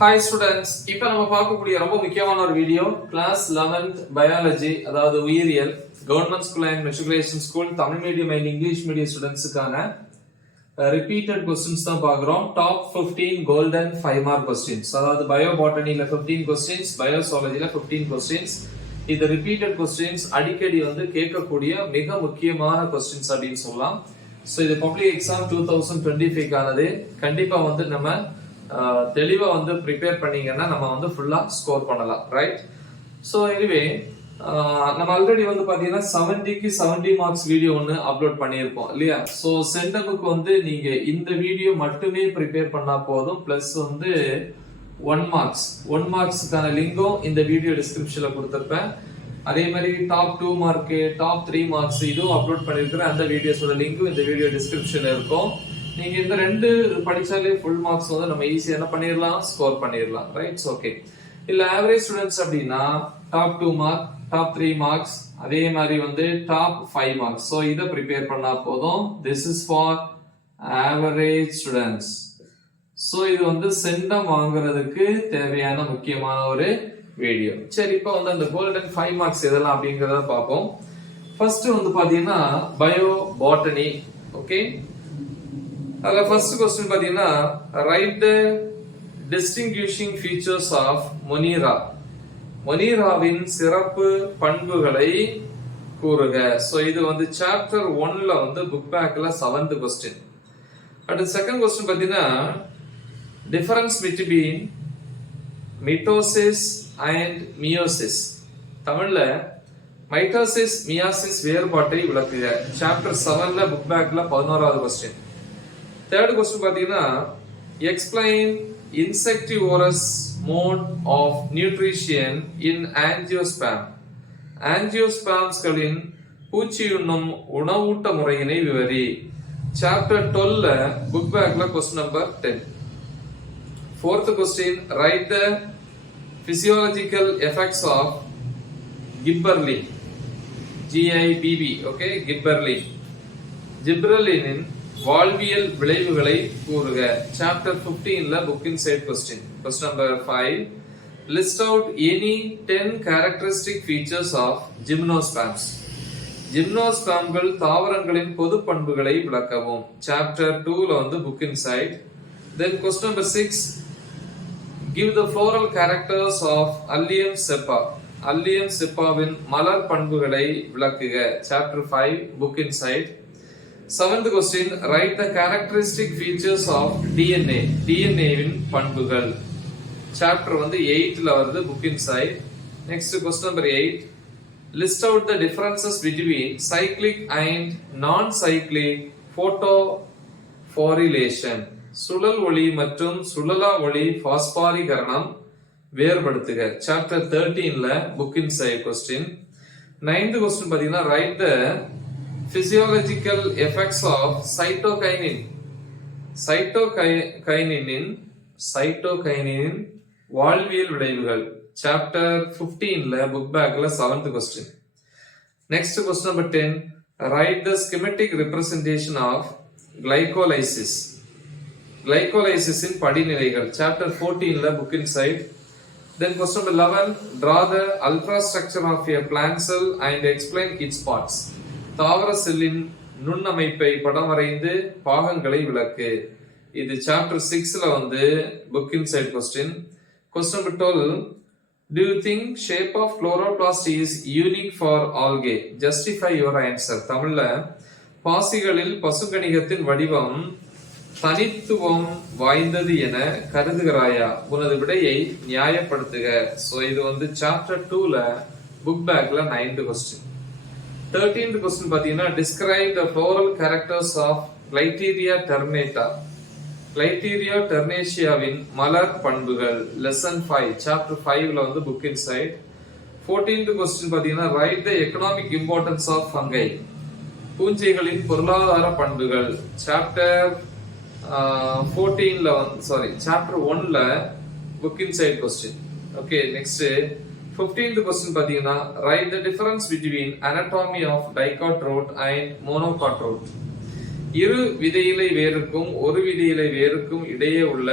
Hi students, இப்போ நம்ம பார்க்கக்கூடிய ரொம்ப முக்கியமான ஒரு வீடியோ கிளாஸ் 11th பயாலஜி, அதாவது உயிரியல், government school and matriculation school, Tamil medium and English medium ஸ்டூடெண்ட்ஸுக்கான ரிப்பீட்டட் கொஸ்டின்ஸ் தான் பார்க்குறோம். டாப் 15 கோல்டன் 5 மார்க் கொஸ்டின்ஸ், அதாவது பயோ பாட்டனியில் 15 கொஸ்டின்ஸ், பயோசாலஜியில் 15 கொஸ்டின்ஸ். இது ரிப்பீட்டட் கொஸ்டின்ஸ், அடிக்கடி கேட்கக்கூடிய மிக முக்கியமான கொஸ்டின்ஸ் அப்படின்னு சொல்லலாம். ஸோ இது பப்ளிக் எக்ஸாம் 2025 கண்டிப்பா நம்ம தெளிவா ப்ரிப்பேர் பண்ணீங்கன்னா நம்ம ஃபுல்லா ஸ்கோர் பண்ணலாம், ரைட்? ஸோ எனிவே நம்ம ஆல்ரெடி பாத்தீங்கன்னா 70க்கு 70 மார்க்ஸ் வீடியோ ஒன்று அப்லோட் பண்ணியிருப்போம் இல்லையா? ஸோ சென்டமுக்கு நீங்க இந்த வீடியோ மட்டுமே ப்ரிப்பேர் பண்ணா போதும். பிளஸ் 1 மார்க்ஸ்க்கான லிங்கும் இந்த வீடியோ டிஸ்கிரிப்ஷன்ல கொடுத்துருப்பேன். அதே மாதிரி டாப் 2 மார்க், டாப் 3 மார்க்ஸ் இதுவும் அப்லோட் பண்ணிருக்கிறேன். அந்த வீடியோஸோட லிங்கும் இந்த வீடியோ டிஸ்கிரிப்ஷன்ல இருக்கும். நீங்க இந்த ரெண்டு படிச்சாலே ஃபுல் மார்க்ஸ் நம்ம ஈஸியா என்ன பண்ணிடலாம், ஸ்கோர் பண்ணிடலாம், ரைட்? ஓகே. இல்ல ஆவரேஜ் ஸ்டூடெண்ட்ஸ் அப்படின்னா டாப் 2 மார்க், டாப் 3 மார்க்ஸ், அதே மாதிரி டாப் 5 மார்க்ஸ். ஸோ இதை ப்ரிப்பேர் பண்ணா போதும். This is for average students. So இது சென்டம் வாங்குறதுக்கு தேவையான முக்கியமான ஒரு வீடியோ. சரி, இப்போ அந்த கோல்டன் 5 மார்க்ஸ் எதெல்லாம் அப்படிங்கறத பார்ப்போம். ஃபர்ஸ்ட் பாத்தீங்கன்னா பயோ பாட்டனி. ஓகே, அதுல ஃபர்ஸ்ட் क्वेश्चन பாத்தீங்கன்னா write the distinguishing features of Monera. மொனீராவின் சிறப்பு பண்புகளை கூறுக. சோ இது சாப்டர் 1ல புக் பேக்ல 7th क्वेश्चन. அடுத்து செகண்ட் क्वेश्चन பாத்தீங்கன்னா difference between mitosis and meiosis. தமிழ்ல மைட்டோசிஸ் மியாசிஸ் வேறுபாட்டை விளக்குக. சாப்டர் 7ல புக் பேக்ல 11வது क्वेश्चन. தேர்ட் क्वेश्चन பாத்தீங்கன்னா explain insectivorous mode of nutrition in angiosperm. ஆஞ்சியோஸ்பேம்ஸ்களின் பூச்சியுண்ணும் உணவூட்ட முறையினை விவரி. சாப்டர் 12ல புக் பேக்ல question number 10. fourth question, write the physiological effects of gibberellin. GIBB. okay, gibberellin. gibberellin வாழ்வியல் விளைவுகளை கூறுக. சாப்டர் 15ல book inside question. question number 5, list out any 10 characteristic features of gymnosperms. ஜிம்னோஸ்பேம்கள் தாவரங்களின் பொது பண்புகளை விளக்கவும். சாப்டர் 2ல book inside. then question number 6, give the floral characters of Allium cepa. Allium cepaவின் மலர் பண்புகளை விளக்குக. Chapter 5 book inside. 7th question, write the characteristic features of DNA. DNA வின் பண்புகள். சாப்டர் 8ல book inside. next question number 8, list out the differences between cyclic and non-cyclic photophorylation. சுழல் ஒளி மற்றும் சுழலா ஒளி பாஸ்பாரிகரணம் வேறுபடுத்துக. சாப்டர் 13ல book inside question. 9th question பாத்தீங்கன்னா write the physiological effects of cytokinin. Cytokinin வாழ்வியல் விளைவுகள். சாப்டர் 15ல புக் பேக்ல 7th question. next question number 10, write the schematic representation of glycolysis. கிளைகோலைசிஸின் படிநிலைகள். சாப்டர் 14ல book inside. then question number 11, draw the ultrastructure of a plant cell and explain its parts. தாவர செல்லின் நுண்ணமைப்பை படம் வரைந்து பாகங்களை விளக்கு. இது சாப்டர் 6ல book inside question. question number 12, do you think shape of chloroplast is unique for algae? justify your answer. தமிழ்ல பாசிகளில் பசுங்கணிகத்தின் வடிவம் தனித்துவம் வாய்ந்தது என கருதுகிறாயா? உனது விடையை நியாயப்படுத்துக. சோ இது சாப்டர் 2ல புக் பேக்ல 9th question. 13th question பாத்தீங்கன்னா describe the floral characters of Glyteria ternata. Glyteria ternaceaவின் மலர் பண்புகள். lesson 5 சாப்டர் 5ல புக் இன்சைட். 14th question பாத்தீங்கன்னா write the economic importance of fungi. பூஞ்சைகளின் பொருளாதார பண்புகள். சாப்டர் 14ல சாப்டர் 1ல book inside question. Okay, next 15th question பாத்தீங்கன்னா write the difference between anatomy of dicot and monocot. இரு விதையிலை வேருக்கும் ஒரு விதையிலை வேருக்கும் இடையே உள்ள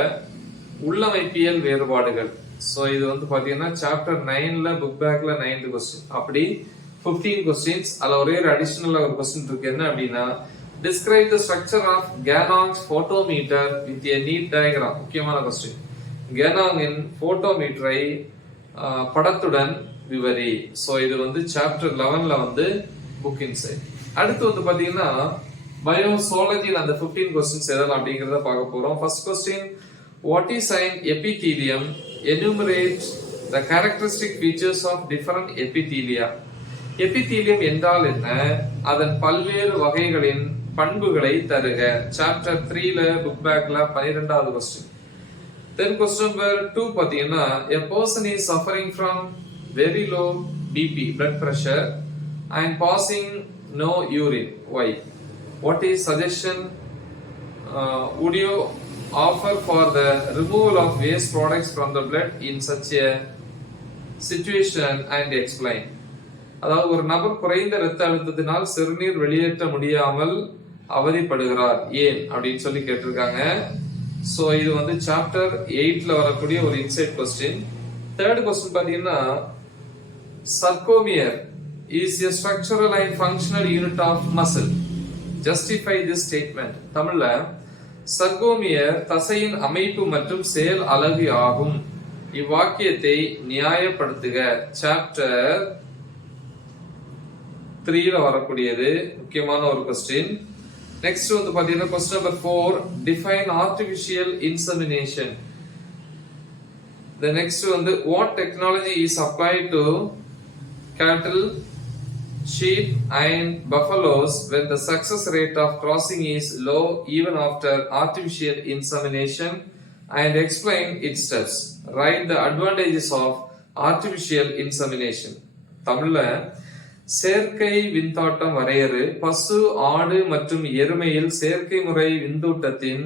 உள்ளமைப்பியல் வேறுபாடுகள். ஸோ இது வந்து பாத்தீங்கன்னா சாப்டர் 9ல புக் பேக்ல 9th கொஸ்டின். அப்படி 15 கொஸ்டின்ஸ். அதில் ஒரே ஒரு அடிஷனல் ஒரு கொஸ்டின் இருக்கு. என்ன அப்படின்னா, describe the structure of Ganong's potometer with a neat diagram. முக்கியமான கொஸ்டின். கேனாங்கின் போட்டோமீட்டரை படத்துடன் விவரி. ஸோ இது வந்து சாப்டர் 11ல வந்து புக் இன்சைட். அடுத்து வந்து பாத்தீங்கன்னா பயோசாலஜியில் அந்த 15 கொஸ்டின்ஸ் எதெல்லாம் அப்படிங்கிறத பார்க்க போறோம். First question, what is an epithelium? Enumerate the characteristic features of different epithelia. Epithelium என்றால் என்ன, அதன் பல்வேறு வகைகளின் பண்புகளை தருக. சாப்டர் 3ல புக் பேக்ல 12வது கொஸ்டின். தென் கொஸ்டின் நம்பர் 2 பாத்தீங்கன்னா, a person is suffering from very low BP blood pressure and passing no urine. Why? What is suggestion would you offer for the removal of waste products from the blood in such a situation and explain. அதாவது ஒரு நபர் குறைந்த இரத்த அழுத்தத்தினால் சிறுநீர் வெளியேற்ற முடியாமல் அவதிப்படுகிறார், ஏன் அப்படின்னு சொல்லி கேட்டிருக்காங்க. சோ இது வந்து சாப்டர் 8ல வரக்கூடிய ஒரு இன்சைட் கொஸ்டின். தேர்ட் கொஸ்டின் பாத்தீங்கன்னா, sarcomere is a structural and functional unit of muscle. Justify this statement. தமிழ்ல, சர்கோமியர் தசையின் அமைப்பு மற்றும் செயல் அலகு ஆகும். இவ்வாக்கியத்தை நியாயப்படுத்துக. சாப்டர் 3ல வரக்கூடியது முக்கியமான ஒரு கொஸ்டின். நெக்ஸ்ட் வந்து பாத்தீங்கன்னா question number 4, define artificial insemination. The next வந்து, what technology is applied to cattle, sheep and buffaloes when the success rate of crossing is low even after artificial insemination, and explain its steps. Write the advantages of artificial insemination. தமிழ்ல, செயற்கை விந்தோட்டம் வரையறு. பசு, ஆடு மற்றும் எருமையில் செயற்கை முறை விந்தூட்டத்தின்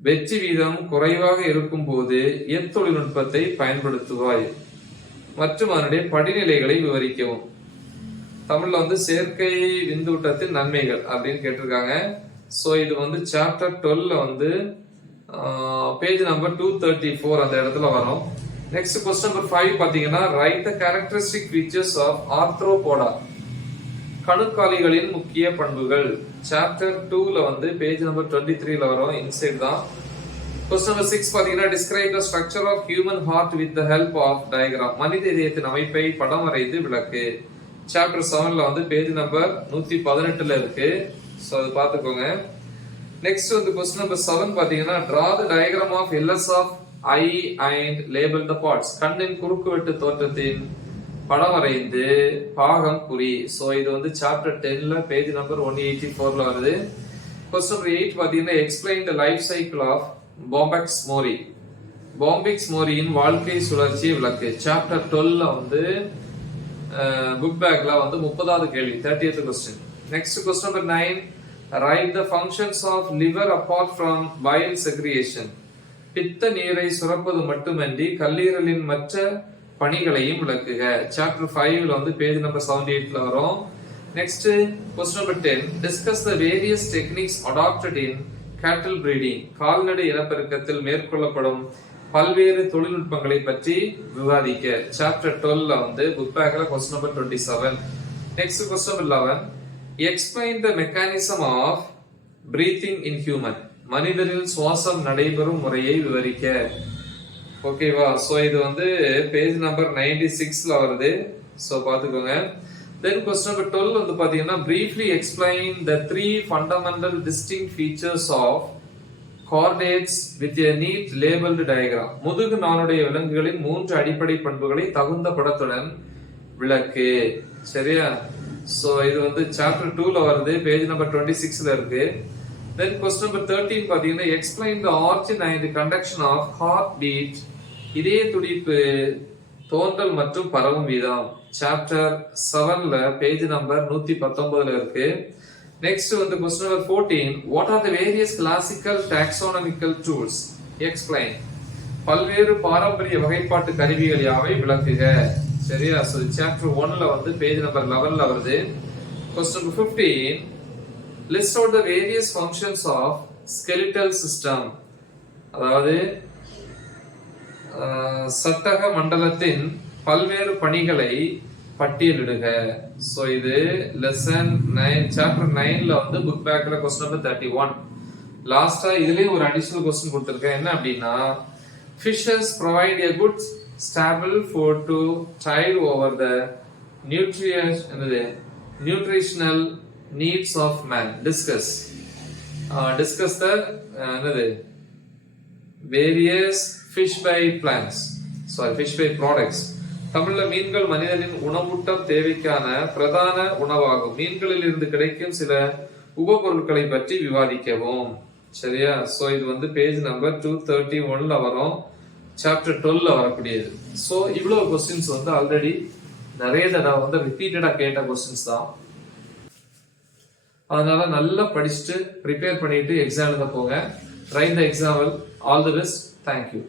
வெற்றி வீதம் குறைவாக இருக்கும் போது எத்தொழில்நுட்பத்தை பயன்படுத்துவாய் மற்றும் அதனுடைய படிநிலைகளை விவரிக்கவும். தமிழ்ல வந்து செயற்கை விந்தூட்டத்தின் நன்மைகள் அப்படின்னு கேட்டிருக்காங்க. சோ இது வந்து சாப்டர் 12ல வந்து பேஜ் நம்பர் 234 அந்த இடத்துல வரும். நெக்ஸ்ட் கொஸ்டின் நம்பர் 5 பாத்தீங்கன்னா, write the characteristic features of Arthropoda. கணுக்காலிகளின் முக்கிய பண்புகள். சாப்டர் 2ல வந்து பேஜ் நம்பர் 23ல வரும், இன்சைட் தான். கொஸ்டின் நம்பர் 6 பாத்தீங்கன்னா, describe the structure of human heart with the help of diagram. மனித இதயத்தின் அமைப்பை படம் வரைந்து விளக்கு. சாப்டர் 7ல வந்து பேஜ் நம்பர் 118ல இருக்கு. சோ அது பாத்துக்கோங்க. நெக்ஸ்ட் வந்து கொஸ்டின் நம்பர் 7 பாத்தீங்கன்னா, draw the diagram of LS of eye and label the parts. கண்ணின் குறுக்குவெட்டு தோற்றத்தின் படம் வரைந்து பாகம் குறி. சோ இது வந்து சாப்டர் 10ல பேஜ் நம்பர் 184ல வருது. கொஸ்டின் நம்பர் 8 பாத்தீங்கன்னா, explain the life cycle of Bombyx mori. Bombyx moriயின் வாழ்க்கை சுழற்சி விளக்கு. சாப்டர் 12ல வந்து புக் பேக்ல வந்து 30வது கேள்வி, 30th question. Next question number 9, write the functions of liver apart from bile secretion. பித்த நீரை சுரப்பது மட்டுமன்றி கல்லீரலின் மற்ற பணிகளையும் விளக்குக. சாப்டர் 5ல வந்து பேஜ் நம்பர் 78ல வரும். Next question number 10, discuss the various techniques adopted in cattle breeding. கால்நடை இனப்பெருக்கத்தில் மேற்கொள்ளப்படும் பல்வேறு தொழில்நுட்பங்களை பற்றி விவாதிக்க. சாப்டர் 12ல வந்து புக் பேக்ல question number 27. Next question number 11, explain the mechanism of breathing in human. மனிதரில் சுவாசம் நடைபெறும் முறையை விவரிக்க. ஓகேவா? சோ இது வந்து பேஜ் நம்பர் 96ல வருது. சோ பாத்துக்கோங்க. தென் கொஸ்டின் நம்பர் 12 வந்து பாத்தீங்கன்னா, briefly explain the 3 fundamental distinct features of chordates with a neat labeled diagram. முதுகு நாணுடைய விலங்குகளின் 3 அடிப்படை பண்புகளை தகுந்த படத்துடன் விளக்கு. சரியா? சோ இது வந்து சாப்டர் 2ல வருது, பேஜ் நம்பர் 26ல இருக்கு. Then question number 13 பாத்தீங்கன்னா, explain the origin and conduction of heartbeat. இதய துடிப்பு தோன்றல் மற்றும் பரவும் வீதம். சாப்டர் 7ல பேஜ் நம்பர் 119ல இருக்கு. நெக்ஸ்ட் வந்து question number 14, what are the various classical taxonomical tools? Explain. பல்வேறு பாரம்பரிய வகைப்பாட்டு கருவிகள் யாவை விளக்குக. சரியா? சோ சாப்டர் 1ல வந்து பேஜ் நம்பர் 11ல வருது. question number 15, list out the various functions of skeletal system. அதாவது சட்டக மண்டலத்தின் பல்வேறு பணிகளை பட்டியலிடுக. சோ இது லெசன் 9 சாப்டர் 9ல வந்து புக் பேக்ல क्वेश्चन நம்பர் 31. லாஸ்டா இதுலயே ஒரு அடிஷனல் क्वेश्चन கொடுத்திருக்கேன். என்ன அப்படின்னா fishes provide a good stable food to tide over the nutritional needs of man. Discuss the various fish by products. தமிழ்ல மீன்கள் மனிதனின் உணவூட்டம் தேவைக்கான பிரதான உணவாகும். மீன்களில் இருந்து கிடைக்கும் சில உபபொருட்களை பற்றி விவாதிக்கவும். சரியா? சோ இது வந்து பேஜ் நம்பர் 231ல வரும், சாப்டர் 12ல வரக்கூடியது. சோ இவ்வளவு क्वेश्चंस வந்து ஆல்ரெடி நிறைய தடவை வந்து ரிப்பீட்டடா கேட்ட क्वेश्चंस தான். அதனால நல்லா படிச்சுட்டு ப்ரிப்பேர் பண்ணிட்டு எக்ஸாம் எழுத போங்க. Right the example. All the best. Thank you.